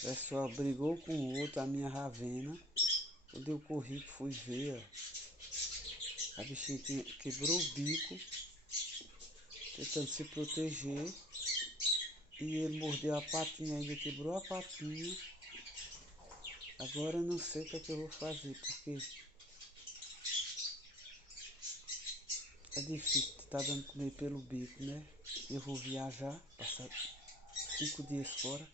O pessoal brigou com o outro, a minha Ravena. Quando eu corri que fui ver, ó, a bichinha quebrou o bico, tentando se proteger. E ele mordeu a patinha, ainda quebrou a patinha. Agora eu não sei o que é que eu vou fazer, porque é difícil estar dando comer pelo bico, né? Eu vou viajar, passar 5 dias fora.